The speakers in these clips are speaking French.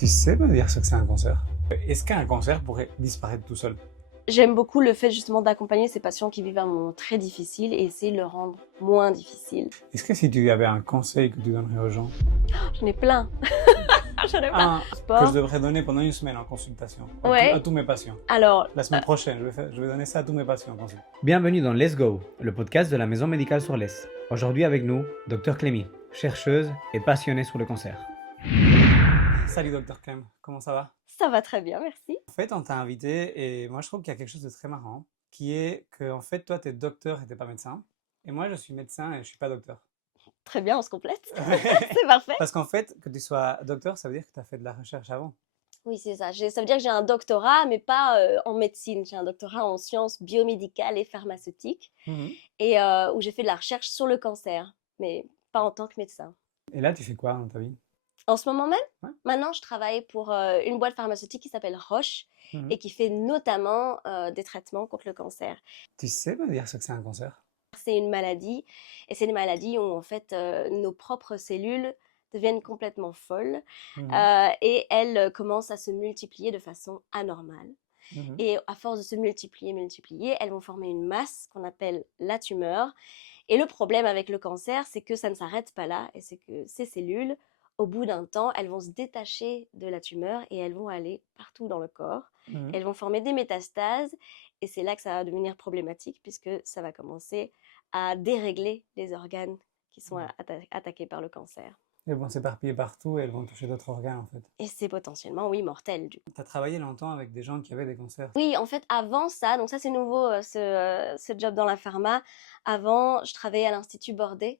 Tu sais me dire ce que c'est un cancer? Est-ce qu'un cancer pourrait disparaître tout seul? J'aime beaucoup le fait justement d'accompagner ces patients qui vivent un moment très difficile et essayer de le rendre moins difficile. Est-ce que si tu avais un conseil que tu donnerais aux gens, J'en ai plein. J'en ai plein. un que je Sport. devrais donner pendant une semaine en consultation Ouais. à tous mes patients? Alors, La semaine prochaine, je vais donner ça à tous mes patients en consultation. Bienvenue dans Let's Go, le podcast de la Maison Médicale sur l'Est. Aujourd'hui avec nous, Dr Clémy, chercheuse et passionnée sur le cancer. Salut Dr Clem, comment ça va? ça va très bien, merci. En fait, on t'a invité et moi je trouve qu'il y a quelque chose de très marrant qui est que en fait toi tu es docteur et t'es pas médecin et moi je suis médecin et je suis pas docteur. Très bien, on se complète. C'est parfait. Parce qu'en fait, que tu sois docteur, ça veut dire que tu as fait de la recherche avant. Oui, c'est ça. Ça veut dire que j'ai un doctorat, mais pas en médecine. J'ai un doctorat en sciences biomédicales et pharmaceutiques et où j'ai fait de la recherche sur le cancer, mais pas en tant que médecin. Et là, tu fais quoi dans ta vie? En ce moment même, Ouais. maintenant, je travaille pour une boîte pharmaceutique qui s'appelle Roche Mhm. et qui fait notamment des traitements contre le cancer. Tu sais me dire ce que c'est un cancer? C'est une maladie et c'est une maladie où en fait nos propres cellules deviennent complètement folles Mhm. et elles commencent à se multiplier de façon anormale. Mhm. Et à force de se multiplier, elles vont former une masse qu'on appelle la tumeur. Et le problème avec le cancer, c'est que ça ne s'arrête pas là, et c'est que ces cellules, au bout d'un temps, elles vont se détacher de la tumeur et elles vont aller partout dans le corps. Mhm. Elles vont former des métastases, et c'est là que ça va devenir problématique, puisque ça va commencer à dérégler les organes qui sont attaqués par le cancer. Elles vont s'éparpiller partout et elles vont toucher d'autres organes en fait. Et c'est potentiellement, oui, mortel du coup. Tu as travaillé longtemps avec des gens qui avaient des cancers. Oui, en fait, avant ça, donc ça c'est nouveau, ce job dans la pharma. Avant, je travaillais à l'Institut Bordet,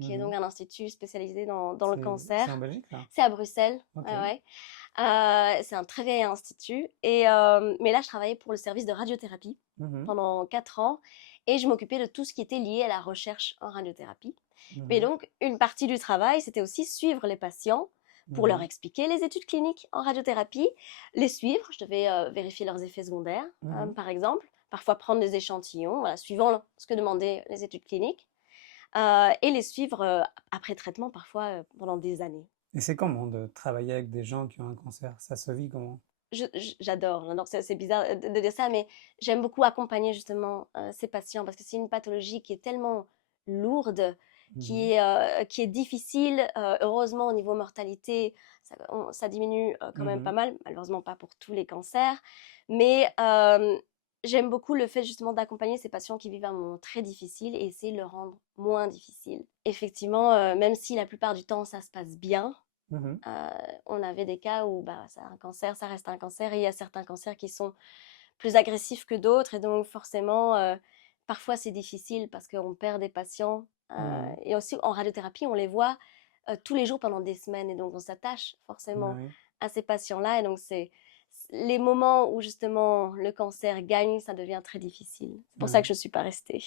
qui est donc un institut spécialisé dans le C'est cancer. en Belgique là? C'est à Bruxelles, Ok. ouais. C'est un très vieil institut. Mais là, je travaillais pour le service de radiothérapie Mhm. pendant 4 ans et je m'occupais de tout ce qui était lié à la recherche en radiothérapie. Mhm. Mais donc, une partie du travail, c'était aussi suivre les patients pour leur expliquer les études cliniques en radiothérapie, les suivre. Je devais vérifier leurs effets secondaires, par exemple, parfois prendre des échantillons, voilà, suivant ce que demandaient les études cliniques, et les suivre après traitement, parfois pendant des années. Et c'est comment de travailler avec des gens qui ont un cancer? Ça se vit comment? J'adore, c'est bizarre de dire ça, mais j'aime beaucoup accompagner justement ces patients parce que c'est une pathologie qui est tellement lourde, qui est difficile. Heureusement, au niveau mortalité, ça diminue quand même pas mal, malheureusement pas pour tous les cancers, mais j'aime beaucoup le fait justement d'accompagner ces patients qui vivent un moment très difficile et essayer de le rendre moins difficile. Effectivement, même si la plupart du temps ça se passe bien, Mhm. on avait des cas où un cancer, ça reste un cancer, et il y a certains cancers qui sont plus agressifs que d'autres, et donc forcément, parfois c'est difficile parce qu'on perd des patients. Et aussi en radiothérapie, on les voit tous les jours pendant des semaines, et donc on s'attache forcément Oui. à ces patients-là, et donc c'est les moments où justement le cancer gagne, ça devient très difficile. C'est pour ça que je ne suis pas restée.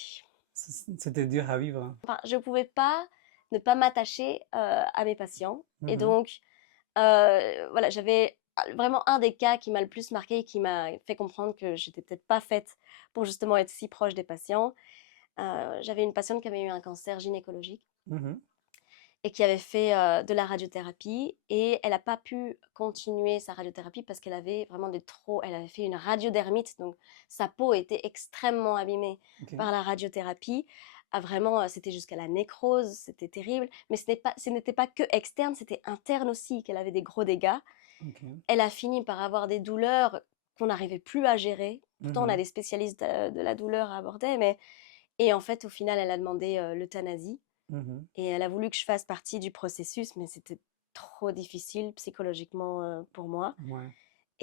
C'était dur à vivre. Hein. Enfin, je ne pouvais pas ne pas m'attacher à mes patients. Et donc, voilà, j'avais vraiment un des cas qui m'a le plus marqué et qui m'a fait comprendre que j'étais peut-être pas faite pour justement être si proche des patients. J'avais une patiente qui avait eu un cancer gynécologique Mhm. et qui avait fait de la radiothérapie, et elle n'a pas pu continuer sa radiothérapie parce qu'elle avait vraiment elle avait fait une radiodermite, donc sa peau était extrêmement abîmée par la radiothérapie. Vraiment, c'était jusqu'à la nécrose, c'était terrible, mais ce n'était pas que externe, c'était interne aussi qu'elle avait des gros dégâts. Elle a fini par avoir des douleurs qu'on n'arrivait plus à gérer. Pourtant, on a des spécialistes de la douleur à aborder, et en fait, au final, elle a demandé l'euthanasie. Et elle a voulu que je fasse partie du processus, mais c'était trop difficile psychologiquement pour moi. Ouais.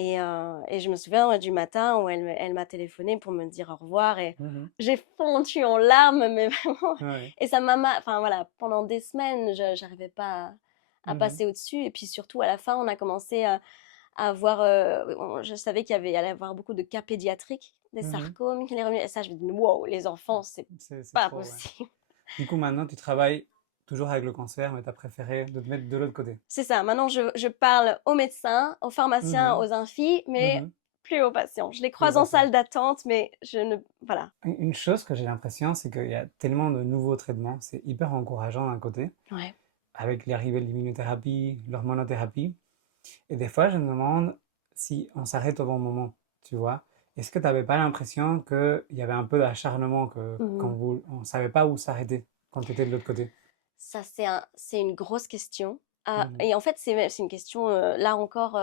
Et je me souviens du matin où elle m'a téléphoné pour me dire au revoir, et j'ai fondu en larmes, mais vraiment. Ouais. Et ça enfin voilà, pendant des semaines, je n'arrivais pas à passer au-dessus. Et puis surtout, à la fin, on a commencé à avoir. Je savais qu'il allait y avoir beaucoup de cas pédiatriques, des sarcomes qui allaient revenir. Et ça, je me dis, wow, les enfants, c'est pas trop, possible. Ouais. Du coup, maintenant, tu travailles toujours avec le cancer, mais tu as préféré de te mettre de l'autre côté. C'est ça. Maintenant, je parle aux médecins, aux pharmaciens, aux infis, mais plus aux patients. Je les croise en salle d'attente, mais je ne... Voilà. Une chose que j'ai l'impression, c'est qu'il y a tellement de nouveaux traitements. C'est hyper encourageant d'un côté. Ouais. Avec l'arrivée de l'immunothérapie, l'hormonothérapie. Et des fois, je me demande si on s'arrête au bon moment, tu vois. Est-ce que tu n'avais pas l'impression qu'il y avait un peu d'acharnement, Mhm. on ne savait pas où s'arrêter quand tu étais de l'autre côté? Ça, c'est une grosse question. Mhm. Et en fait, c'est une question, là encore,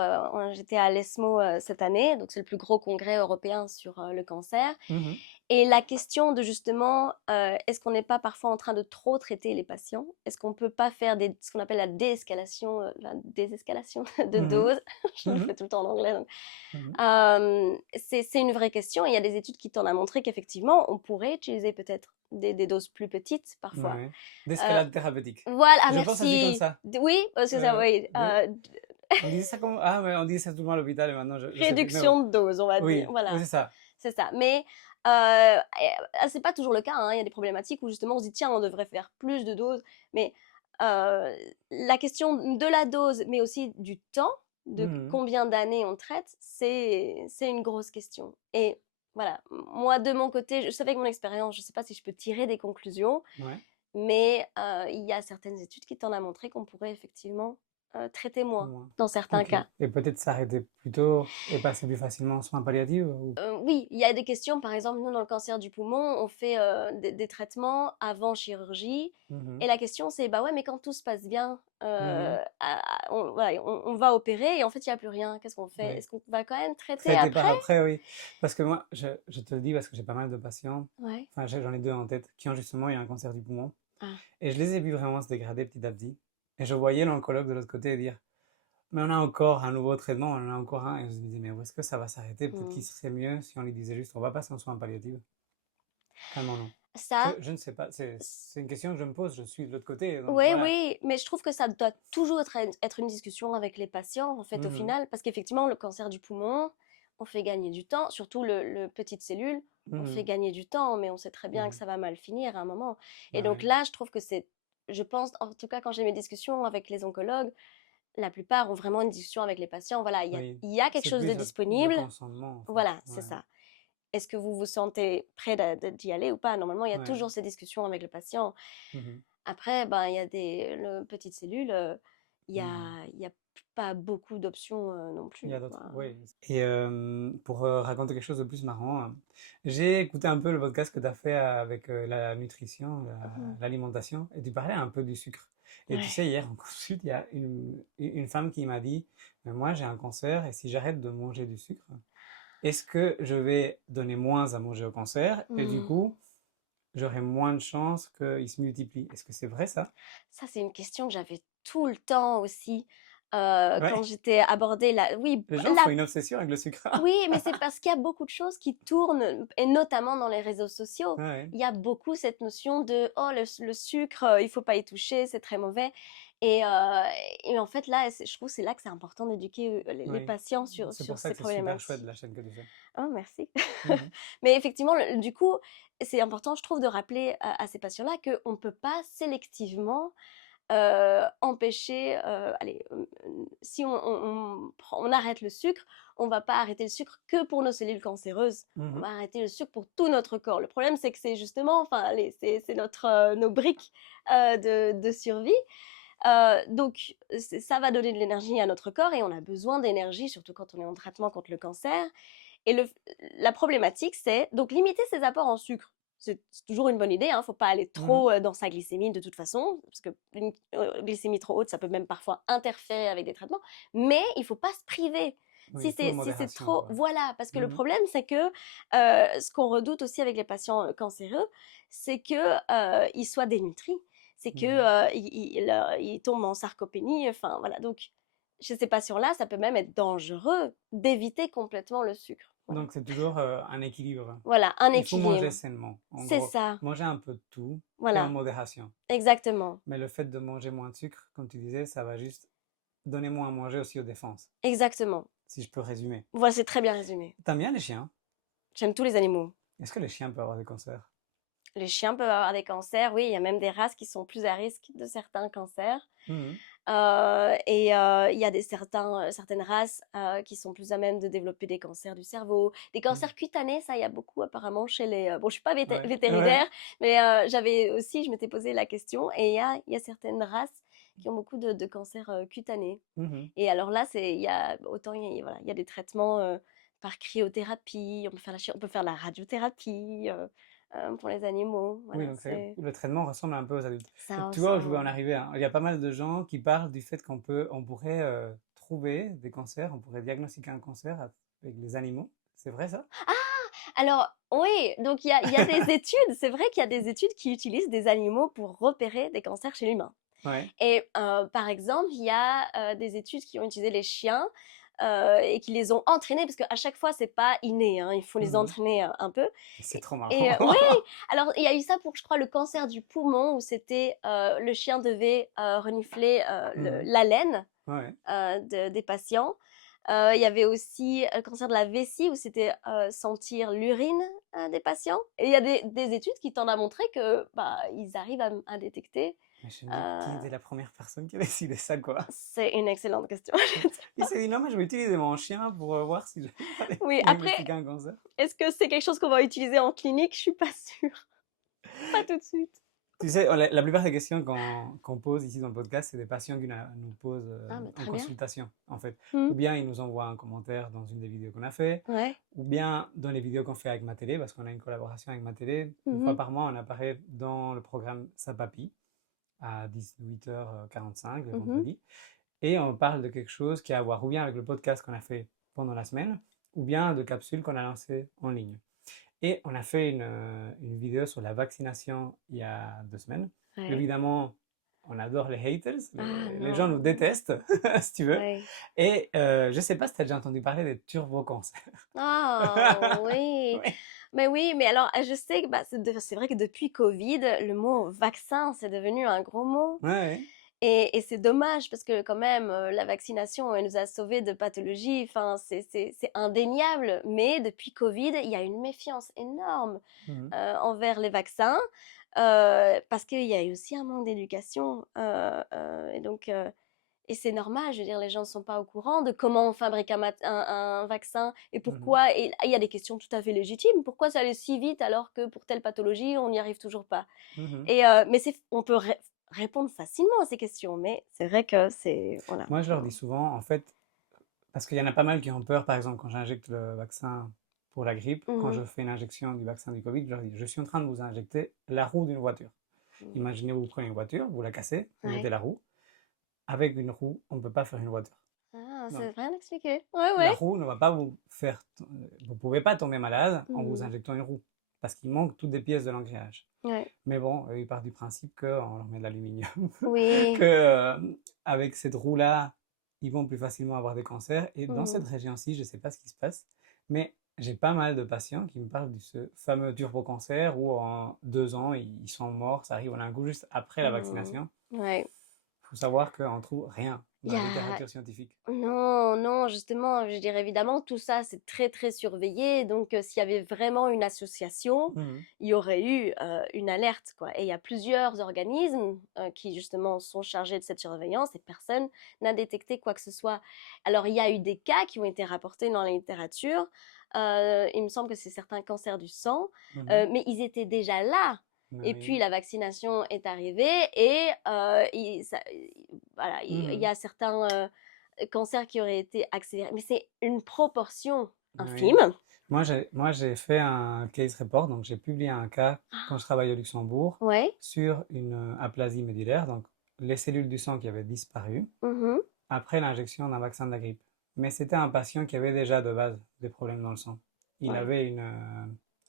j'étais à l'ESMO cette année, donc c'est le plus gros congrès européen sur le cancer. Mhm. Et la question de justement, est-ce qu'on n'est pas parfois en train de trop traiter les patients? Est-ce qu'on ne peut pas faire ce qu'on appelle la déescalation, la désescalation de Mhm. dose? Je le Mhm. fais tout le temps en anglais. Donc. Mhm. C'est une vraie question. Il y a des études qui tendent à montrer qu'effectivement, on pourrait utiliser peut-être des doses plus petites parfois. Ouais. Euh, D'escalade thérapeutique. voilà, ah, Je pense aussi comme merci. ça. Oui, c'est ça, oui. Oui. On disait ça comme... Ah, mais on disait ça tout le temps à l'hôpital et maintenant je sais plus. Mais bon. Réduction de dose, on va dire. Oui, oui, Voilà, c'est ça. c'est ça. Mais c'est pas toujours le cas, hein. Il y a des problématiques où justement on se dit, tiens, on devrait faire plus de doses. Mais euh, la question de la dose, mais aussi du temps, de Mhm. combien d'années on traite, c'est une grosse question. Et voilà, moi de mon côté, je savais que mon expérience, je sais pas si je peux tirer des conclusions, Ouais. mais il y a certaines études qui tendent à montrer qu'on pourrait effectivement traiter moins Moins. dans certains Ok. cas. Et peut-être s'arrêter plus tôt et passer plus facilement en soins palliatifs ou... Oui, il y a des questions, par exemple, nous, dans le cancer du poumon, on fait des traitements avant chirurgie. Et Mhm. la question, c'est, bah ouais, mais quand tout se passe bien, Mhm. voilà, on va opérer et en fait, il n'y a plus rien. Qu'est-ce qu'on fait? Oui. Est-ce qu'on va quand même traiter Traité après? par après, oui. Parce que moi, je te le dis parce que j'ai pas mal de patients, Ouais. enfin j'en ai deux en tête, qui ont justement eu un cancer du poumon. Ah. Et je les ai vus vraiment se dégrader petit à petit. Et je voyais l'oncologue de l'autre côté dire, mais on a encore un nouveau traitement, on en a encore un. Et je me disais, mais où est-ce que ça va s'arrêter? Peut-être Hmm. qu'il serait mieux si on lui disait juste, on va passer en soins palliatifs. Calmons-nous. Ça, Je ne sais pas, c'est une question que je me pose, je suis de l'autre côté, donc oui, voilà. oui, mais je trouve que ça doit toujours être une discussion avec les patients, en fait, au Mhm. final, parce qu'effectivement, le cancer du poumon, on fait gagner du temps, surtout le petite cellule, on fait Mhm. gagner du temps, mais on sait très bien que Mhm. ça va mal finir à un moment. Et donc Ouais, là, je trouve que je pense, en tout cas, quand j'ai mes discussions avec les oncologues, la plupart ont vraiment une discussion avec les patients. Voilà, oui. il y a quelque C'est chose de plus le disponible. consentement, en fait. Voilà, c'est Ouais, ça. Est-ce que vous vous sentez prêt d'y aller ou pas? Normalement, il y a ouais. toujours ces discussions avec le patient. Mhm. Après, ben, il y a le petites cellules, Mhm. il y a pas beaucoup d'options non Il y plus, a d'autres, quoi. oui. Et pour raconter quelque chose de plus marrant, j'ai écouté un peu le podcast que tu as fait avec la nutrition, Mhm. l'alimentation, et tu parlais un peu du sucre. Et tu Ouais. sais, hier en consulte, il y a une femme qui m'a dit, mais moi j'ai un cancer et si j'arrête de manger du sucre, est-ce que je vais donner moins à manger au cancer et du Hmm. coup, j'aurai moins de chances qu'il se multiplie? Est-ce que c'est vrai ça? Ça, c'est une question que j'avais tout le temps aussi quand Ouais, j'étais abordée là. Oui, les gens font une obsession avec le sucre. oui, mais c'est parce qu'il y a beaucoup de choses qui tournent, et notamment dans les réseaux sociaux. Ouais, Il y a beaucoup cette notion de oh le sucre, il faut pas y toucher, c'est très mauvais. Et, euh, et en fait là, je trouve que c'est là que c'est important d'éduquer les oui. patients C'est sur pour ça ces que c'est super chouette problématiques. la chaîne que tu fais. Oh, merci. Mhm. Mais effectivement, du coup, c'est important, je trouve, de rappeler à ces patients-là qu'on ne peut pas sélectivement empêcher, allez, si on arrête le sucre, on va pas arrêter le sucre que pour nos cellules cancéreuses. On Mhm. va arrêter le sucre pour tout notre corps. Le problème, c'est que c'est justement, enfin, allez, c'est nos briques de survie. Donc, ça va donner de l'énergie à notre corps et on a besoin d'énergie, surtout quand on est en traitement contre le cancer. Et la problématique, c'est donc limiter ses apports en sucre. C'est toujours une bonne idée, hein, faut pas aller Mhm. trop dans sa glycémie de toute façon, parce que une glycémie trop haute, ça peut même parfois interférer avec des traitements, mais il faut pas se priver. Oui, tout en Si c'est modération, trop, quoi. voilà, parce que le Mhm. problème, c'est que ce qu'on redoute aussi avec les patients cancéreux, c'est que ils soient dénutris, c'est que Mhm. ils tombent en sarcopénie, enfin voilà. Donc, chez ces patients-là, ça peut même être dangereux d'éviter complètement le sucre. Voilà. Donc c'est toujours un équilibre. Voilà, un Il faut manger équilibre. sainement. En C'est gros, ça. manger un peu de tout et en Voilà, modération. exactement. Mais le fait de manger moins de sucre, comme tu disais, ça va juste donner moins à manger aussi aux défenses, Exactement. si je peux résumer. Voilà, c'est très bien résumé. T'aimes bien les chiens? J'aime tous les animaux. Est-ce que les chiens peuvent avoir des cancers? Les chiens peuvent avoir des cancers, oui, il y a même des races qui sont plus à risque de certains cancers. Mhm. Il y a certaines races qui sont plus à même de développer des cancers du cerveau, des Mhm. cancers cutanés, ça il y a beaucoup apparemment chez les... bon, je suis pas Ouais, vétérinaire, ouais. mais je m'étais posé la question et il y a certaines races qui ont beaucoup de cancers cutanés. Mhm. Et alors là, il y a, autant voilà, il y a des traitements par cryothérapie, on peut faire la radiothérapie pour les animaux. Oui, Voilà, donc le traitement ressemble un peu aux adultes. ça Tu vois où je veux en ressemble. arriver, hein. Il y a pas mal de gens qui parlent du fait on pourrait trouver des cancers, on pourrait diagnostiquer un cancer avec les animaux. C'est vrai ça? Alors, oui, donc il y a des études, c'est vrai qu'il y a des études qui utilisent des animaux pour repérer des cancers chez l'humain. Ouais. Et par exemple, il y a des études qui ont utilisé les chiens et qui les ont entraînés, parce qu'à chaque fois, c'est pas inné, hein, il faut les Mhm. entraîner un peu. C'est trop Et marrant. oui, alors il y a eu ça pour, je crois, le cancer du poumon, où c'était le chien devait renifler Mhm. la laine Ouais. des patients. Il y avait aussi le cancer de la vessie, où c'était sentir l'urine des patients. Et il y a des études qui tendent à montrer que bah, ils arrivent à détecter. Mais je me dis, qui euh, était la première personne qui a décidé ça, quoi? c'est une excellente question. Il s'est dit, non, mais je vais utiliser mon chien pour voir si j'arrive à Oui, après, diagnostiquer un cancer. est-ce que c'est quelque chose qu'on va utiliser en clinique? Je suis pas sûre. Pas tout de suite. Tu sais, la plupart des questions qu'on pose ici dans le podcast, c'est des patients qui nous posent Ah, bah, en très bien. consultation, en fait. Hmm. Ou bien ils nous envoient un commentaire dans une des vidéos qu'on a fait, Ouais. ou bien dans les vidéos qu'on fait avec ma télé, parce qu'on a une collaboration avec ma télé. Une fois Mhm. par mois, on apparaît dans le programme Sapapi à 18h45 le Mhm. vendredi. Et on parle de quelque chose qui a à voir ou bien avec le podcast qu'on a fait pendant la semaine, ou bien de capsules qu'on a lancées en ligne. Et on a fait une vidéo sur la vaccination il y a 2 semaines. Ouais. Évidemment, on adore les haters, Ah, les gens nous non. détestent, si tu veux. Ouais. Et je ne sais pas si tu as déjà entendu parler des turbocancers. Ah, oui. Oui, Mais oui, mais alors, je sais que bah, c'est vrai que depuis Covid, le mot vaccin, c'est devenu un gros mot. ouais, Et c'est dommage parce que quand même, la vaccination, elle nous a sauvés de pathologies. Enfin, c'est indéniable. Mais depuis Covid, il y a une méfiance énorme mhm, envers les vaccins parce qu'il y a eu aussi un manque d'éducation. Et donc, et c'est normal, je veux dire, les gens ne sont pas au courant de comment on fabrique un vaccin et mhm, pourquoi. Et il y a des questions tout à fait légitimes. Pourquoi ça allait si vite alors que pour telle pathologie, on n'y arrive toujours pas? mhm. Et, mais on peut répondre facilement à ces questions, mais c'est vrai que c'est. Voilà. Moi, je leur dis souvent, en fait, parce qu'il y en a pas mal qui ont peur, par exemple, quand j'injecte le vaccin pour la grippe, quand je Mhm. fais une injection du vaccin du Covid, je leur dis, je suis en train de vous injecter la roue d'une voiture. Mhm. Imaginez, vous prenez une voiture, vous la cassez, vous mettez Ouais. la roue. Avec une roue, on ne peut pas faire une voiture. Ah, Donc, c'est bien expliqué. Ouais, la ouais. roue ne va pas vous faire. Vous ne pouvez pas tomber malade en vous Mhm. injectant une roue, parce qu'il manque toutes les pièces de l'engrenage. Ouais. Mais bon, ils partent du principe qu'on leur met de l'aluminium, Oui. que avec cette roue-là, ils vont plus facilement avoir des cancers. Et dans Mhm. cette région-ci, je ne sais pas ce qui se passe, mais j'ai pas mal de patients qui me parlent de ce fameux turbo-cancer où en 2 ans, ils sont morts. Ça arrive, on a un coup juste après la Mhm. vaccination. Ouais. Il faut savoir qu'on trouve rien Il dans y la a littérature scientifique. Non, non, justement, je dirais évidemment, tout ça, c'est très, très surveillé. Donc, s'il y avait vraiment une association, Mhm. il y aurait eu une alerte, quoi. Et il y a plusieurs organismes qui, justement, sont chargés de cette surveillance et personne n'a détecté quoi que ce soit. Alors, il y a eu des cas qui ont été rapportés dans la littérature. Il me semble que c'est certains cancers du sang, Mhm. mais ils étaient déjà là. Et puis Oui. la vaccination est arrivée et voilà, il y Mhm. a certains cancers qui auraient été accélérés, mais c'est une proportion Oui. infime. Moi, j'ai fait un case report, donc j'ai publié un cas quand je travaillais au Luxembourg Ouais. sur une aplasie médullaire, donc les cellules du sang qui avaient disparu Mhm. après l'injection d'un vaccin de la grippe. Mais c'était un patient qui avait déjà de base des problèmes dans le sang. Il Ouais. avait une...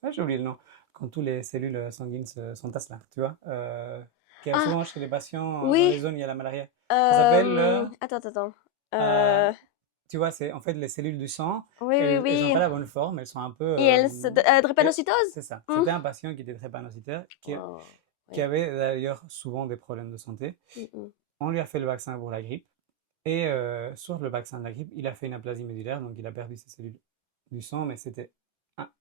ah, j'ai oublié le nom. Quand toutes les cellules sanguines s'entassent là, tu vois. Qui arrive Ah, souvent chez les patients dans les oui. zones où il y a la malaria. Ça s'appelle... Attends. euh, Euh, tu vois, c'est en fait les cellules du sang, oui, oui, elles n'ont oui. pas la bonne forme, elles sont un peu... Et drépanocytose? c'est ça. Mm. C'était un patient qui était drépanocytaire, Oh, qui oui. avait d'ailleurs souvent des problèmes de santé. Mm, On lui a fait le vaccin pour la grippe. Et sur le vaccin de la grippe, il a fait une aplasie médullaire, donc il a perdu ses cellules du sang, mais c'était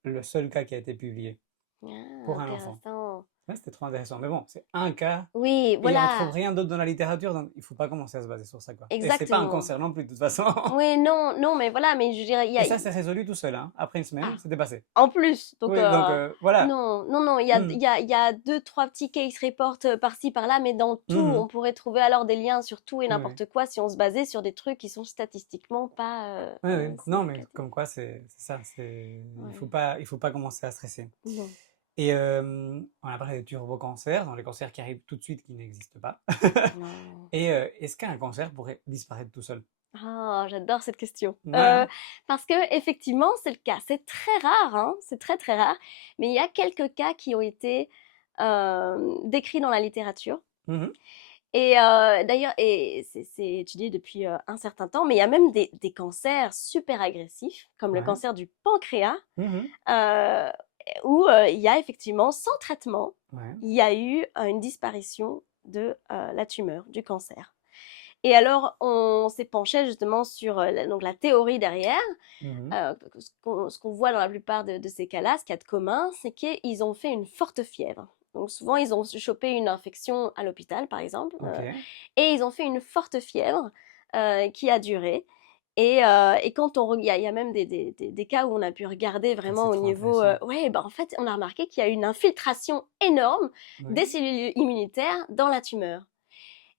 le seul cas qui a été publié mm. Ah, pour un enfant. intéressant. Ouais, c'était trop intéressant. Mais bon, c'est un cas Oui, et on ne trouve voilà, rien d'autre dans la littérature, donc il ne faut pas commencer à se baser sur ça, quoi. Et c'est pas un exactement. cancer non plus, de toute façon. Oui, non, non, mais voilà, mais je dirais, Et ça, c'est résolu tout seul, hein. Après une semaine, ah, c'était passé. en plus, donc Oui, donc voilà. non, non, non, Mhm. il y a deux, trois petits case reports par-ci, par-là, mais dans tout, Mhm. on pourrait trouver alors des liens sur tout et Oui, n'importe quoi si on se basait sur des trucs qui sont statistiquement pas oui, oui. Non, mais significatifs. comme quoi, c'est ça. Ouais, Il faut pas commencer à stresser. non. Et on a parlé des turbocancers, dans les cancers qui arrivent tout de suite, qui n'existent pas. Non. Et est-ce qu'un cancer pourrait disparaître tout seul? Ah, j'adore cette question. Ouais, hein? Parce que effectivement, c'est le cas. C'est très rare, hein, c'est très très rare. Mais il y a quelques cas qui ont été décrits dans la littérature. Mhm. Et d'ailleurs, et c'est étudié depuis un certain temps, mais il y a même des cancers super agressifs, comme le Ouais. cancer du pancréas, Mhm. euh, où il y a effectivement, sans traitement, Ouais. il y a eu une disparition de la tumeur, du cancer. Et alors, on s'est penché justement sur donc la théorie derrière. Mhm. Ce qu'on voit dans la plupart de ces cas-là, ce qu'il y a de commun, c'est qu'ils ont fait une forte fièvre. Donc souvent, ils ont chopé une infection à l'hôpital, par exemple, Ok. et ils ont fait une forte fièvre qui a duré. Et quand il y a même des cas où on a pu regarder Ah, vraiment c'est au trop niveau, intéressant. ouais, ben en fait, on a remarqué qu'il y a une infiltration énorme Oui. des cellules immunitaires dans la tumeur.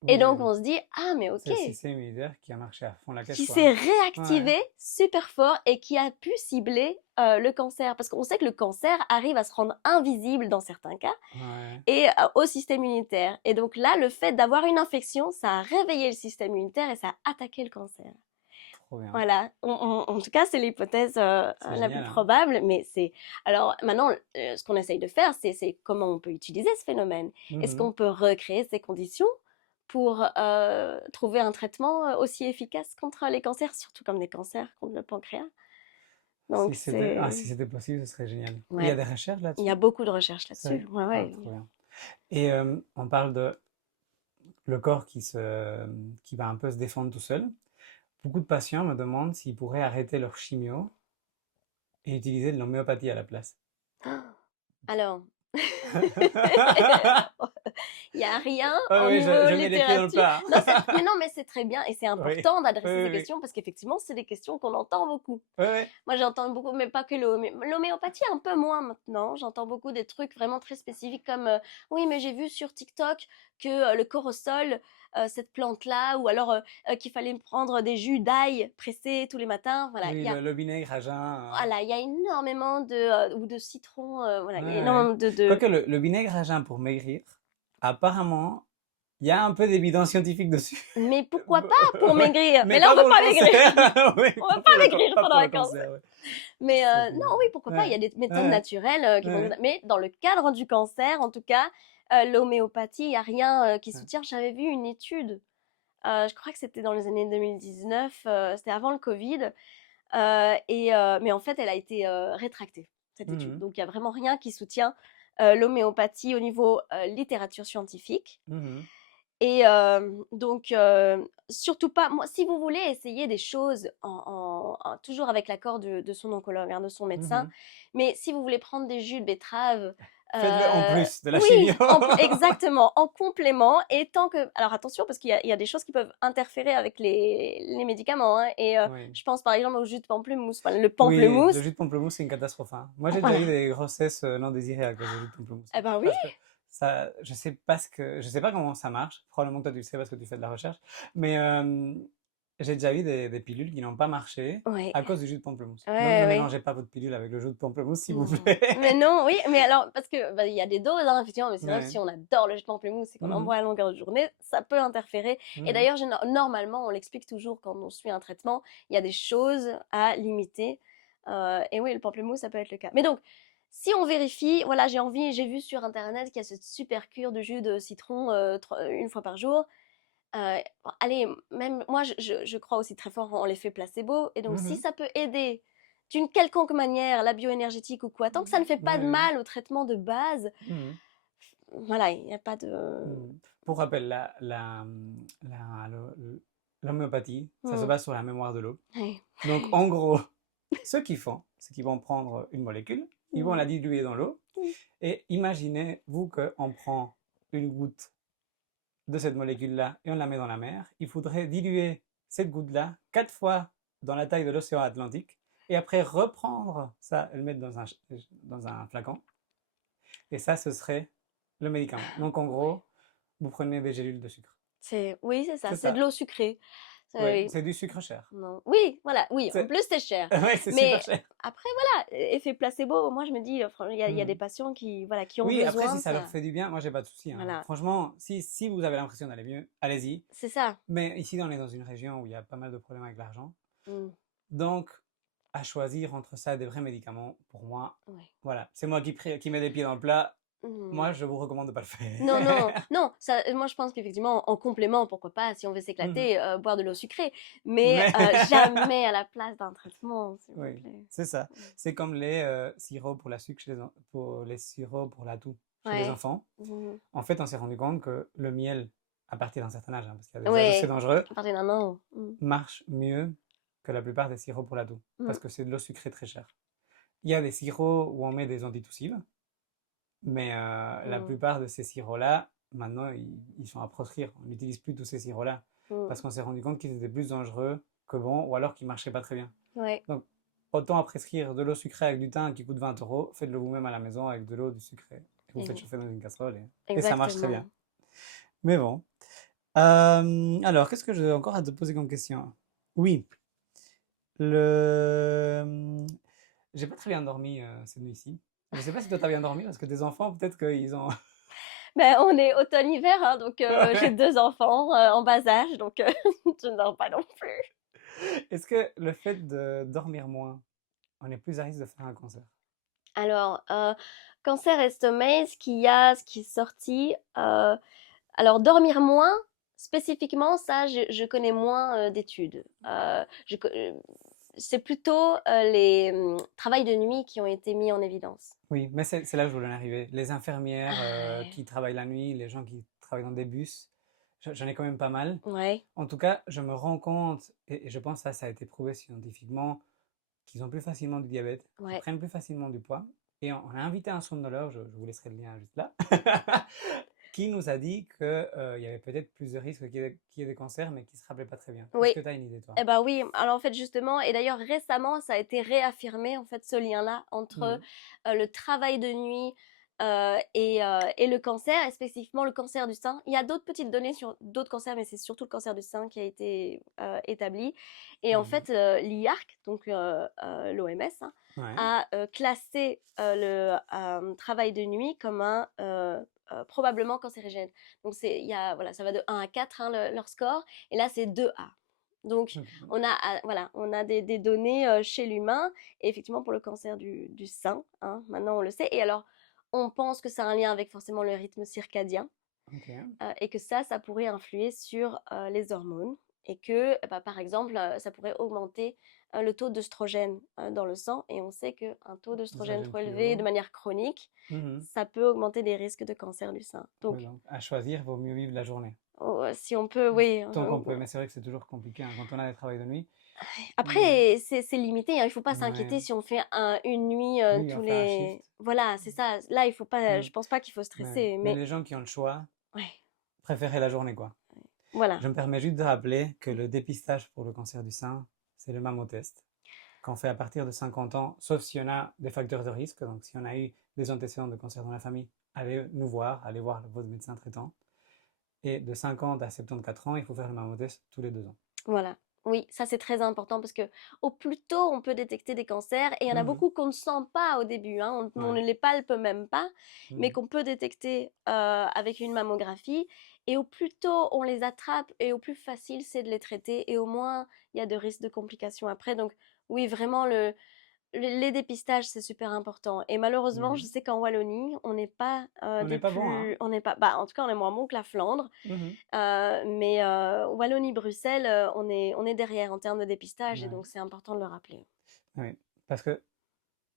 Et Oui, oui, donc oui. on se dit, ah mais ok, C'est le système immunitaire qui a marché à fond la caisse, qui quoi. s'est Ouais. réactivé super fort et qui a pu cibler le cancer. Parce qu'on sait que le cancer arrive à se rendre invisible dans certains cas Ouais. et au système immunitaire. Et donc là, le fait d'avoir une infection, ça a réveillé le système immunitaire et ça a attaqué le cancer. Trop bien. Voilà, en tout cas, c'est l'hypothèse C'est la plus génial, hein? probable, mais c'est... Alors maintenant, ce qu'on essaye de faire, c'est comment on peut utiliser ce phénomène. Est-ce Mhm. qu'on peut recréer ces conditions pour trouver un traitement aussi efficace contre les cancers, surtout comme des cancers contre le pancréas? Donc c'est... Si c'était possible, ce serait génial. Il y a Ouais, des recherches il y a là-dessus? beaucoup de recherches C'est... là-dessus. Ouais, Ah, ouais. trop bien. Et on parle de le corps qui va un peu se défendre tout seul. Beaucoup de patients me demandent s'ils pourraient arrêter leur chimio et utiliser de l'homéopathie à la place. Alors, il y a rien Oui, en oui, niveau je mets les pieds dans le littérature. plat, Non, hein. mais non, mais c'est très bien et c'est Oui, important oui, d'adresser oui, ces oui. questions parce qu'effectivement, c'est des questions qu'on entend beaucoup. Oui, oui. Moi, j'entends beaucoup, mais pas que l'homéopathie, un peu moins maintenant. J'entends beaucoup des trucs vraiment très spécifiques comme oui, mais j'ai vu sur TikTok que le corosol, cette plante-là, ou alors qu'il fallait prendre des jus d'ail pressés tous les matins. Voilà, Oui, le vinaigre à jeun. il y a énormément ou de citron. Voilà, Ouais, il y a ouais. énormément Quoique le vinaigre à jeun pour maigrir, apparemment, il y a un peu d'évidence scientifique dessus. Mais pourquoi pas pour maigrir? Mais Mais là, pas on veut pour le pas maigrir. cancer. Oui, On veut pas pas pour maigrir pas pendant pour la le cancer. cancer. Ouais. Mais Trop non, bien. oui, pourquoi pas? Il y Ouais, a des méthodes ouais, naturelles qui vont. ouais, Mais dans le cadre du cancer, en tout cas, l'homéopathie, il n'y a rien qui ouais. soutient. J'avais vu une étude, je crois que c'était dans les années 2019, c'était avant le Covid, mais en fait, elle a été rétractée, cette étude. Mhm, Donc, il n'y a vraiment rien qui soutient l'homéopathie au niveau littérature scientifique. mhm, Et donc, surtout pas, moi, si vous voulez essayer des choses toujours avec l'accord de son oncologue, hein, de son médecin, mhm. mais si vous voulez prendre des jus de betterave, Faites-le en plus de la chimio. oui, exactement, en complément, et tant que, alors attention, parce qu'il y a des choses qui peuvent interférer avec les médicaments, hein, et Oui. je pense par exemple au jus de pamplemousse, enfin, le Oui, le pamplemousse, jus de pamplemousse, c'est une catastrophe, hein. Moi, j'ai déjà eu voilà, des grossesses non désirées à cause du jus de pamplemousse, eh hein. ben oui, Parce que ça, je sais pas comment ça marche. Probablement que toi tu le sais parce que tu fais de la recherche. Mais j'ai déjà eu des pilules qui n'ont pas marché ouais, à cause du jus de pamplemousse. Ne ouais, ouais. mélangez pas votre pilule avec le jus de pamplemousse, s'il vous Non. plaît. Mais non, oui, mais alors, parce que bah, il y a des doses, hein, effectivement, mais c'est vrai que Ouais. si on adore le jus de pamplemousse et qu'on en Mhm, boit à longueur de journée, ça peut interférer. Et mhm, d'ailleurs, normalement, on l'explique toujours quand on suit un traitement, il y a des choses à limiter. Et oui, le pamplemousse, ça peut être le cas. Mais donc, si on vérifie, voilà, j'ai vu sur Internet qu'il y a cette super cure de jus de citron une fois par jour. Bon, allez, même moi, je crois aussi très fort en l'effet placebo. Et donc, si mhm. ça peut aider d'une quelconque manière la bioénergétique ou quoi, tant que ça ne fait Oui, pas de oui. mal au traitement de base, Mhm, voilà, il n'y a pas de... mhm. Pour rappel, l'homéopathie, ça se Hmm, base sur la mémoire de l'eau. ouais. Donc, en gros, ce qu'ils font, c'est qu'ils vont prendre une molécule, ils vont Hmm, la diluer dans l'eau, hmm. Et imaginez-vous qu'on prend une goutte de cette molécule-là et on la met dans la mer. Il faudrait diluer cette goutte-là 4 fois dans la taille de l'océan Atlantique et après reprendre ça et le mettre dans un flacon. Et ça, ce serait le médicament. Donc en gros, vous prenez des gélules de sucre. Oui, c'est ça, C'est c'est de ça. l'eau sucrée. Oui, Oui, c'est du sucre cher. non. Oui, voilà, oui, en C'est plus c'est cher. ouais, c'est super Mais cher. après, voilà, effet placebo, moi je me dis, il y a des Mhm. patients qui, voilà, qui ont Oui, après, si besoin, ça leur ça. fait du bien, moi, j'ai pas de souci, hein. Voilà, Franchement, si vous avez l'impression d'aller mieux, allez-y. c'est ça. Mais ici, on est dans une région où il y a pas mal de problèmes avec l'argent. Mm, Donc, à choisir entre ça et des vrais médicaments, pour moi, ouais. voilà. C'est moi qui mets les pieds dans le plat. Mm. Moi, je vous recommande de pas le Non, non, faire. non, ça, moi je pense qu'effectivement, en complément, pourquoi pas, si on veut Mhm. s'éclater, boire de l'eau sucrée, mais Mais jamais à la place d'un traitement, s'il vous oui, plaît. c'est ça. Mm. C'est comme les sirops pour la sucre pour les sirops pour la toux chez les Ouais. enfants. Mhm. En fait, on s'est rendu compte que le miel, à partir d'un certain âge, hein, parce qu'il y a des âges assez Ouais, dangereux, à partir d'un an. Mm. marche mieux que la plupart des sirops pour la toux, Mm. parce que c'est de l'eau sucrée très chère. Il y a des sirops où on met des antitussives, mais la Mm. plupart de ces sirops-là, maintenant, ils sont à proscrire. On n'utilise plus tous ces sirops-là, Mm. parce qu'on s'est rendu compte qu'ils étaient plus dangereux que bons, ou alors qu'ils marchaient pas très bien. Ouais, Donc, autant à prescrire de l'eau sucrée avec du thym qui coûte 20 €, faites-le vous-même à la maison avec de l'eau, du sucré. Et vous faites et- chauffer dans une casserole et ça marche très bien. exactement. Mais bon. Alors, qu'est-ce que j'ai encore à te poser comme question? Oui, le... j'ai pas très bien dormi cette nuit-ci. Je sais pas si toi t'as bien dormi parce que tes enfants, peut-être qu'ils ont. Ben, on est automne-hiver, hein, donc j'ai Ouais. 2 enfants en bas âge, donc je ne dors pas non plus. Est-ce que le fait de dormir moins, on est plus à risque de faire un cancer? Alors, cancer estomac, ce qui est sorti, alors dormir moins, spécifiquement, ça, je connais moins d'études. C'est plutôt les travails de nuit qui ont été mis en évidence. Oui, mais c'est là que je voulais en arriver. Les infirmières Ah, qui travaillent la nuit, les gens qui travaillent dans des bus, j'en ai quand même pas mal. ouais, En tout cas, je me rends compte, et je pense que ça a été prouvé scientifiquement, qu'ils ont plus facilement du diabète, qu'ils ouais. prennent plus facilement du poids. Et on a invité un somnologue, je vous laisserai le lien juste là, qui nous a dit qu'il y avait peut-être plus de risques qu'il y ait des cancers, mais qui ne se rappelait pas très bien. Est-ce Oui, que tu as une idée, toi? eh ben oui. Alors en fait justement, et d'ailleurs récemment, ça a été réaffirmé en fait ce lien-là entre Mhm. le travail de nuit et le cancer, et spécifiquement le cancer du sein. Il y a d'autres petites données sur d'autres cancers, mais c'est surtout le cancer du sein qui a été établi. Et en Mhm. fait, l'IARC, donc l'OMS, hein, Ouais. a classé le travail de nuit comme un probablement cancérigène. Donc il y a, voilà, ça va de 1 à 4 hein, leur score, et là c'est 2A. Donc, Ok. voilà, on a des données chez l'humain, et effectivement pour le cancer du sein, hein, maintenant on le sait. Et alors, on pense que ça a un lien avec forcément le rythme circadien, Ok. et que ça pourrait influer sur les hormones, et que, bah, par exemple, ça pourrait augmenter le taux d'œstrogène dans le sang. Et on sait qu'un taux d'œstrogène Oestrogène trop plus élevé de haut. manière chronique, Mhm. ça peut augmenter des risques de cancer du sein. Ouais, Donc, donc, à choisir, vaut mieux vivre la journée. si on peut, oui. Tant qu'on peut, mais c'est vrai que c'est toujours compliqué hein, quand on a des travails de nuit. Mais Après, c'est limité, hein. Il faut pas ouais, s'inquiéter si on fait une nuit oui, on tous fait un shift. les. Voilà, c'est ça. Là, il faut pas. Mm. Je pense pas qu'il faut Ouais. stresser, Mais mais les gens qui ont le choix ouais, préféraient la journée, quoi. voilà. Je me permets juste de rappeler que le dépistage pour le cancer du sein, c'est le mammotest, qu'on fait à partir de 50 ans, sauf si on a des facteurs de risque. Donc, si on a eu des antécédents de cancer dans la famille, allez nous voir, allez voir votre médecin traitant. Et de 50 à 74 ans, il faut faire le mammotest tous les 2 ans. Voilà. Oui, ça c'est très important parce que au plus tôt on peut détecter des cancers, et il y en a Mhm. beaucoup qu'on ne sent pas au début, hein, on Ouais. ne les palpe même pas, mais Mhm. qu'on peut détecter avec une mammographie. Et au plus tôt on les attrape, et au plus facile c'est de les traiter, et au moins il y a de risques de complications après. Donc oui, vraiment les dépistages, c'est super important. Et malheureusement, je Mhm. sais qu'en Wallonie, on n'est pas On n'est pas bon, hein? on n'est pas, bah, en tout cas, on est moins bon que la Flandre. Mhm. Mais Wallonie-Bruxelles, on est derrière en termes de dépistage, et Ouais. donc c'est important de le rappeler. Oui. Parce que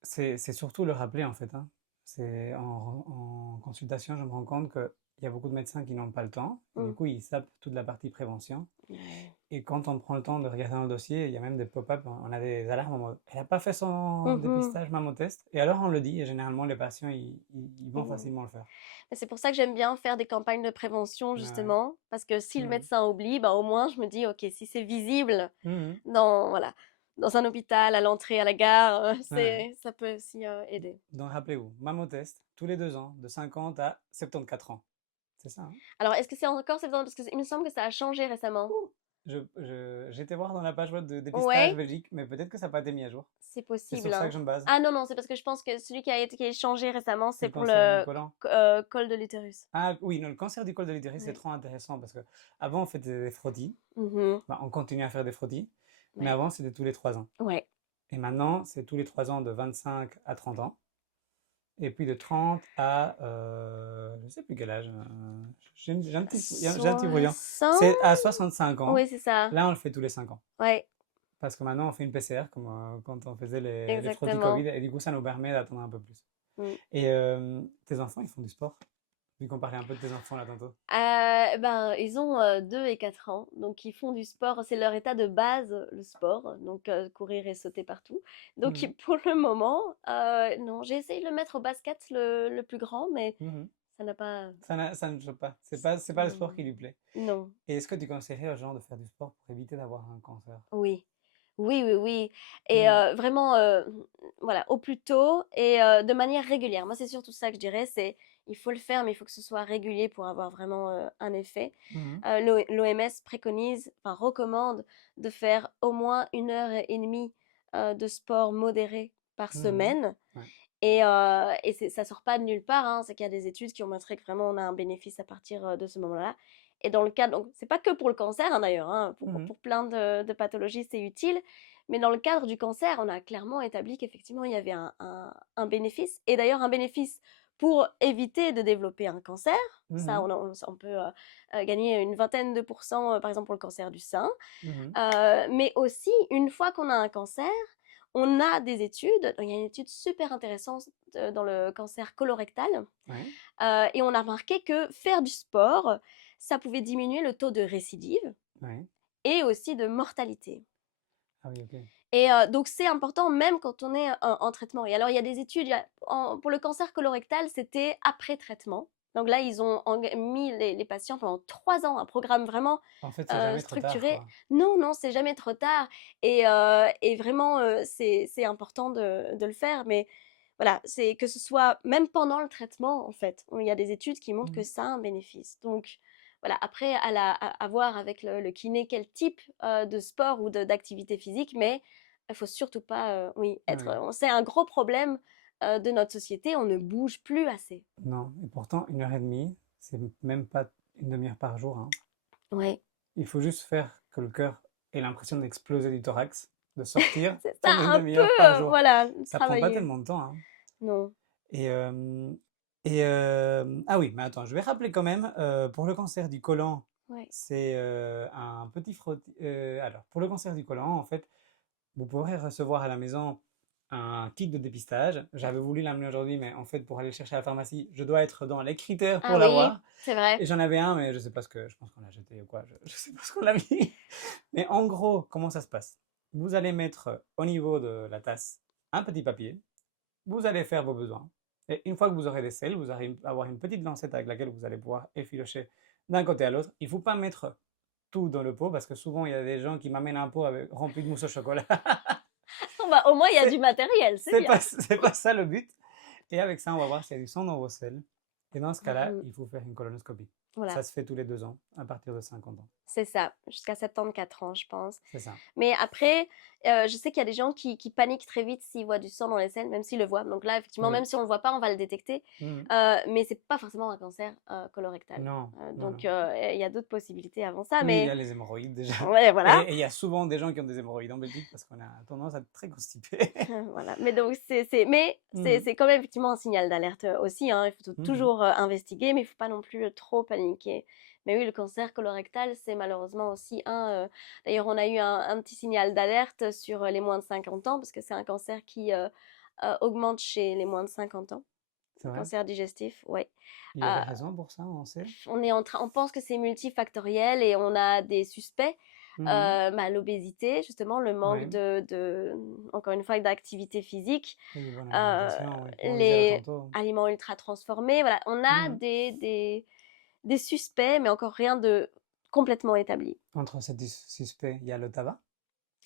c'est surtout le rappeler en fait, hein. C'est en consultation, je me rends compte qu'il y a beaucoup de médecins qui n'ont pas le temps et du Mm. coup ils sapent toute la partie prévention. Ouais. Et quand on prend le temps de regarder dans le dossier, il y a même des pop-up, on a des alarmes en mode elle n'a pas fait son Mhm. dépistage mammotest. Et alors on le dit, et généralement les patients ils vont Mhm. facilement le faire. Mais c'est pour ça que j'aime bien faire des campagnes de prévention, Ouais. justement, parce que si le Mhm. médecin oublie, bah, au moins je me dis, ok, si c'est visible Mhm. voilà, dans un hôpital, à l'entrée, à la gare, Ouais. ça peut aussi aider. Donc rappelez-vous, mammotest, tous les 2 ans, de 50 à 74 ans. C'est ça, hein? Alors, est-ce que c'est encore 70 parce qu'il me semble que ça a changé récemment. J'étais voir dans la page web de dépistage Ouais, Belgique, mais peut-être que ça n'a pas été mis à jour. c'est C'est possible, sur ça hein. que je me base. Ah non, non, c'est parce que je pense que celui qui a changé récemment, C'est c'est le pour cancer du le côlon. col de l'utérus. Ah oui, non, le cancer du col de l'utérus, c'est Ouais. trop intéressant parce que avant on faisait des frottis. Mhm. Bah, on continue à faire des frottis, mais Ouais. avant c'était tous les 3 ans. Ouais. Et maintenant, c'est tous les 3 ans de 25 à 30 ans. Et puis de 30 à, je ne sais plus quel âge. J'ai un petit brouillon. 60. C'est à 65 ans. Oui, c'est ça. Là, on le fait tous les 5 ans. Ouais, Parce que maintenant, on fait une PCR comme quand on faisait les frottis exactement. Covid. Et du coup, ça nous permet d'attendre un peu plus. Mm. Et tes enfants, ils font du sport? Vu qu'on parlait un peu de tes enfants là tantôt. Ben, ils ont 2 et 4 ans, donc ils font du sport, c'est leur état de base, le sport, donc courir et sauter partout. Donc Mhm. pour le moment, non, j'ai essayé de le mettre au basket, le plus grand, mais Mhm. ça n'a pas... Ça ne choque pas. C'est pas le sport qui lui plaît. Non, Et est-ce que tu conseillerais aux gens de faire du sport pour éviter d'avoir un cancer? oui. Oui, oui, oui. Et Mhm. vraiment, voilà, au plus tôt et de manière régulière. Moi, c'est surtout ça que je dirais, c'est il faut le faire, mais il faut que ce soit régulier pour avoir vraiment un effet. Mhm. L'OMS préconise, enfin recommande de faire au moins 1 heure et demie de sport modéré par Mhm. semaine. Ouais. Et ça sort pas de nulle part, hein, c'est qu'il y a des études qui ont montré que vraiment on a un bénéfice à partir de ce moment-là. Et dans le cas, donc c'est pas que pour le cancer hein, d'ailleurs, hein, Mhm. pour plein de pathologies c'est utile, mais dans le cadre du cancer, on a clairement établi qu'effectivement il y avait un bénéfice, et d'ailleurs un bénéfice pour éviter de développer un cancer. Ça, Mhm. on peut gagner une vingtaine de pourcents, par exemple pour le cancer du sein. Mhm. Mais aussi, une fois qu'on a un cancer, on a des études. Il y a une étude super intéressante dans le cancer colorectal. Ouais. Et on a remarqué que faire du sport, ça pouvait diminuer le taux de récidive Ouais. et aussi de mortalité. Ah oui, ok. Et donc, c'est important même quand on est en traitement. Et alors, il y a des études, pour le cancer colorectal, c'était après traitement. Donc là, ils ont mis les patients pendant 3 ans, un programme vraiment En fait, c'est jamais trop tard, structuré. quoi. Non, non, c'est jamais trop tard. Et vraiment, c'est important de le faire. Mais voilà, c'est que ce soit même pendant le traitement, en fait. Il y a des études qui montrent que Mhm. ça a un bénéfice. Donc, voilà, après, à voir avec le kiné quel type de sport ou d'activité physique, mais il faut surtout pas, oui, Ah oui. c'est un gros problème de notre société, on ne bouge plus assez. Non. Et pourtant, 1 heure et demie, c'est même pas une demi-heure par jour, hein. Ouais, Il faut juste faire que le cœur ait l'impression d'exploser du thorax, de sortir c'est ça, pendant une un peu, demi-heure par jour. voilà, Ça prend pas travailler. tellement de temps, hein. Non, Et, ah oui, mais attends, je vais rappeler quand même, pour le cancer du côlon, ouais. c'est un petit frottis. Alors, pour le cancer du côlon, en fait, vous pourrez recevoir à la maison un kit de dépistage. J'avais voulu l'amener aujourd'hui, mais en fait, pour aller le chercher à la pharmacie, je dois être dans les critères pour Ah oui, l'avoir. c'est vrai. Et j'en avais un, mais je sais pas je pense qu'on l'a jeté ou quoi, je sais pas ce qu'on l'a mis. Mais en gros, comment ça se passe? Vous allez mettre au niveau de la tasse un petit papier, vous allez faire vos besoins. Et une fois que vous aurez des selles, vous allez avoir une petite lancette avec laquelle vous allez pouvoir effilocher d'un côté à l'autre. Il ne faut pas mettre tout dans le pot parce que souvent il y a des gens qui m'amènent un pot rempli de mousse au chocolat. Bah, au moins, il y a du c'est, matériel, c'est bien. c'est pas ça le but. Et avec ça, on va voir s'il y a du sang dans vos selles. Et dans ce cas-là, Mhm. il faut faire une colonoscopie. Voilà, Ça se fait tous les 2 ans, à partir de 50 ans. c'est ça, jusqu'à 74 ans, je pense. C'est ça. Mais après, je sais qu'il y a des gens qui paniquent très vite s'ils voient du sang dans les selles, même s'ils le voient. Donc là, effectivement, Oui. même si on le voit pas, on va le détecter. Mhm. Mais c'est pas forcément un cancer colorectal. Non, non, Donc non. il y a d'autres possibilités avant ça. Oui, il y Mais a les hémorroïdes déjà. ouais, voilà. Et il y a souvent des gens qui ont des hémorroïdes en Belgique parce qu'on a tendance à être très constipés. Voilà. Mais donc Mhm. c'est quand même effectivement un signal d'alerte aussi. Hein. Il faut Mhm. toujours investiguer, mais il faut pas non plus trop paniquer. Mais oui, le cancer colorectal, c'est malheureusement aussi d'ailleurs, on a eu un petit signal d'alerte sur les moins de 50 ans, parce que c'est un cancer qui augmente chez les moins de 50 ans. C'est Le vrai. cancer digestif, ouais. Il y a Euh, des raisons pour ça, on sait. on pense que c'est multifactoriel et on a des suspects. l'obésité, justement, le manque Oui. encore une fois, d'activité physique, Oui, bonne euh, alimentation, oui, comme on disait là les tantôt. aliments ultra transformés. Voilà, on a Mhm. des suspects, mais encore rien de complètement établi. Entre ces suspects, il y a le tabac,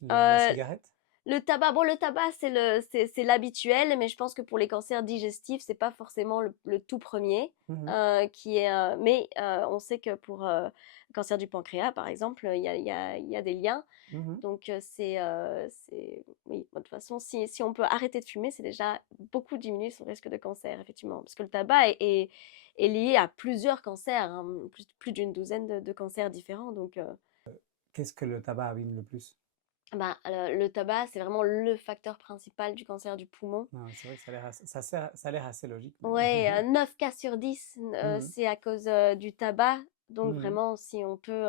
la Euh, cigarette. Le tabac, bon, le tabac, c'est l'habituel, mais je pense que pour les cancers digestifs, c'est pas forcément le tout premier Mhm. qui est. Mais on sait que pour le cancer du pancréas, par exemple, il y a des liens. Mhm. Donc oui, de toute façon, si on peut arrêter de fumer, c'est déjà beaucoup diminuer son risque de cancer, effectivement, parce que le tabac est lié à plusieurs cancers, hein, plus d'une douzaine de cancers différents. Donc Qu'est-ce que le tabac abîme le plus? le tabac, c'est vraiment le facteur principal du cancer du poumon. Non, c'est vrai que ça a l'air assez logique, mais... Ouais, 9 cas sur 10, Mhm. c'est à cause du tabac. Donc Mhm. vraiment, si on peut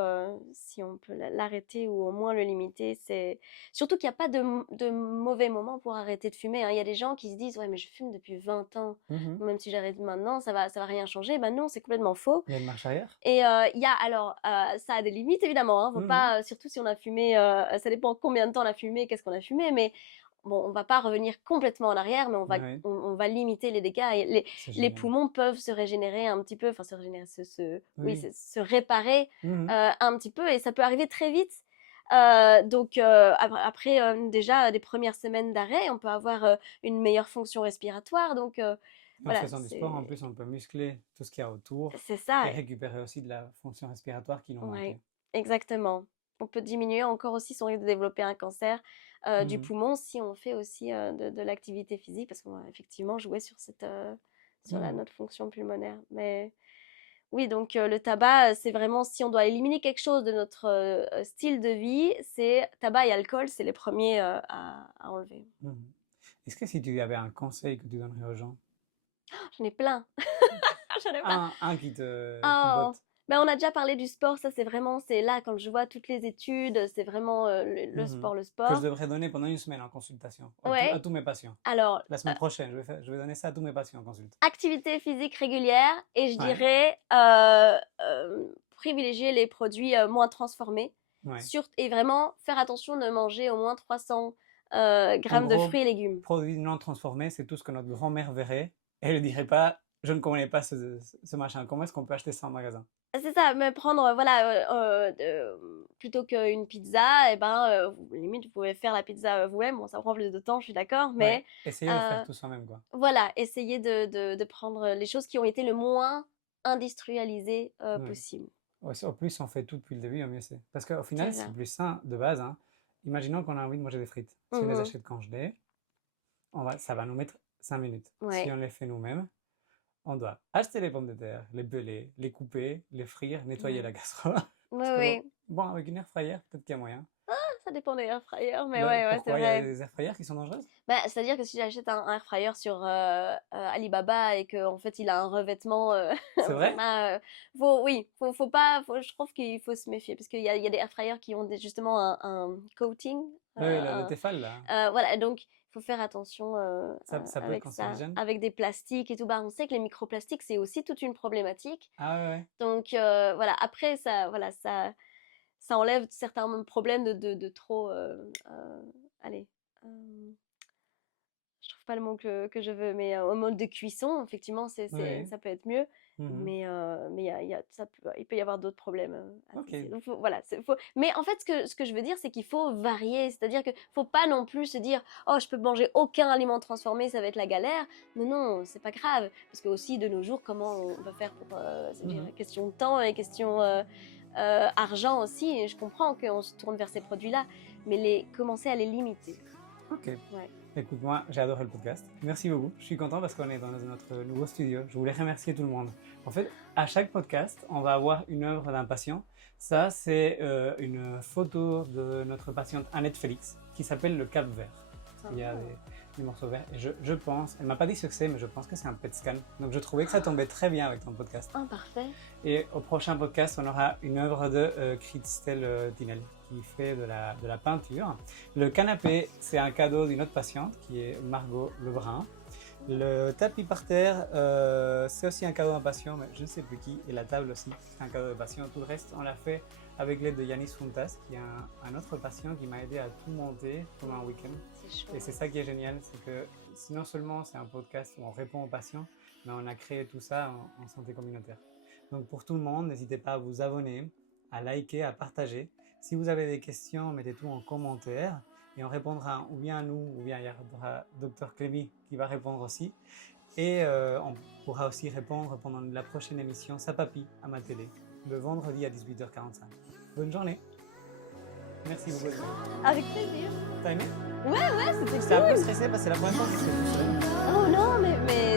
l'arrêter ou au moins le limiter, c'est surtout qu'il n'y a pas de mauvais moment pour arrêter de fumer, hein. Il y a des gens qui se disent, ouais, mais je fume depuis 20 ans, Mhm. même si j'arrête maintenant, ça va rien changer. Ben non, c'est complètement faux. Il y a une marche arrière? Et il y a alors, ça a des limites évidemment, hein. Faut Mhm. pas, surtout si on a fumé, ça dépend combien de temps on a fumé, qu'est-ce qu'on a fumé, mais bon, on va pas revenir complètement en arrière, mais Oui, on va limiter les dégâts. Et c'est les génial. poumons peuvent se régénérer un petit peu, enfin se régénérer, oui, Oui. se réparer Mhm. un petit peu, et ça peut arriver très vite. Donc après déjà des premières semaines d'arrêt, on peut avoir une meilleure fonction respiratoire. Donc En voilà, faisant du sport, en plus, on peut muscler tout ce qu'il y a autour c'est ça. et récupérer aussi de la fonction respiratoire qui nous Ouais, manquait. exactement. On peut diminuer encore aussi son risque de développer un cancer du Mhm. poumon si on fait aussi de l'activité physique, parce qu'on va effectivement jouer sur Mhm. notre fonction pulmonaire. Mais oui, donc le tabac, c'est vraiment si on doit éliminer quelque chose de notre style de vie, c'est tabac et alcool, c'est les premiers à enlever. Mhm. Est-ce que si tu avais un conseil que tu donnerais aux gens, J'en ai plein, j'en ai plein. un qui te Oh, botte, ben on a déjà parlé du sport, ça c'est vraiment, c'est là quand je vois toutes les études, c'est vraiment le mhm, sport, le que je sport. devrais donner pendant une semaine en consultation à Ouais, tous mes patients? alors, La semaine prochaine, je vais donner ça à tous mes patients en consulte. activité physique régulière et je Ouais, dirais privilégier les produits moins transformés ouais. et vraiment faire attention de manger au moins 300 En grammes de gros, fruits et légumes. produit non transformé, c'est tout ce que notre grand-mère verrait et elle ne dirait pas, je ne connais pas ce machin. Comment est-ce qu'on peut acheter ça en magasin? C'est ça, mais prendre, voilà, plutôt qu'une pizza, et ben, limite, vous pouvez faire la pizza vous-même. Bon, ça prend plus de temps, je suis d'accord, Ouais, mais essayez de faire euh, tout soi-même, quoi. voilà, essayez de prendre les choses qui ont été le moins industrialisées Oui. possible. Au plus on fait tout depuis le début, au mieux c'est. Parce qu'au C'est final, c'est ça. plus sain de base, hein. Imaginons qu'on a envie de manger des frites. Si on les Mhm. achète congelées, ça va nous mettre 5 minutes. Si Ouais. on les fait nous-mêmes, on doit acheter les pommes de terre, les peler, les couper, les frire, nettoyer Ouais. la casserole. Oui, Parce que oui. bon, avec une air fryer, peut-être qu'il y a moyen. Ça dépend des air fryers, mais ouais, ouais, c'est Pourquoi il y a vrai. des air fryers qui sont dangereuses? Bah, c'est-à-dire que si j'achète un air fryer sur Alibaba et qu'en fait il a un revêtement, C'est vrai? oui, je trouve qu'il faut se méfier parce qu'il y a des air fryers qui ont justement un coating, Oui, le Tefal, là. voilà, donc il faut faire attention Ça peut être avec ça, cancérigène? avec des plastiques et tout. Bah, on sait que les microplastiques c'est aussi toute une problématique. Ah ouais, ouais. Donc voilà, après ça enlève certains problèmes de trop, allez, euh, je trouve pas le mot que je veux, mais au mode de cuisson, effectivement, Oui. ça peut être mieux. Mhm. Mais il peut y avoir d'autres problèmes Ok. associés. Donc voilà, mais en fait, ce que je veux dire, c'est qu'il faut varier. C'est-à-dire qu'il faut pas non plus se dire, oh, je peux manger aucun aliment transformé, ça va être la galère. Non, non, c'est pas grave. Parce que aussi, de nos jours, comment on va faire pour, c'est-à-dire Mhm. question de temps et question argent aussi. Et je comprends qu'on se tourne vers ces produits-là, mais commencer à les limiter. Ok. Ouais. Écoute, moi, j'ai adoré le podcast. Merci beaucoup. Je suis content parce qu'on est dans notre nouveau studio. Je voulais remercier tout le monde. En fait, à chaque podcast, on va avoir une œuvre d'un patient. Ça, c'est une photo de notre patiente Annette Félix qui s'appelle le Cap Vert. Il y a des morceaux verts. Et je pense, elle m'a pas dit ce que c'est, mais je pense que c'est un PET scan. Donc je trouvais que ça tombait très bien avec ton podcast. Ah, parfait. Et au prochain podcast, on aura une œuvre de Christelle Tinel qui fait de la peinture. Le canapé, c'est un cadeau d'une autre patiente qui est Margot Lebrun. Le tapis par terre, c'est aussi un cadeau d'un patient, mais je ne sais plus qui. Et la table aussi, c'est un cadeau de patient. Tout le reste, on l'a fait avec l'aide de Yanis Fontas, qui est un autre patient qui m'a aidé à tout monter pendant un week-end. C'est chaud. Et c'est ça qui est génial, c'est que non seulement c'est un podcast où on répond aux patients, mais on a créé tout ça en santé communautaire. Donc pour tout le monde, n'hésitez pas à vous abonner, à liker, à partager. Si vous avez des questions, mettez tout en commentaire et on répondra ou bien à nous, ou bien il y aura Dr Clémy qui va répondre aussi. Et on pourra aussi répondre pendant la prochaine émission Sapapi à ma télé, le vendredi à 18h45. Bonne journée. Merci beaucoup. Avec plaisir. T'as aimé? Ouais, c'était J'étais un peu cool. stressé parce que c'est la première fois que je fais tout seul. Oh non, mais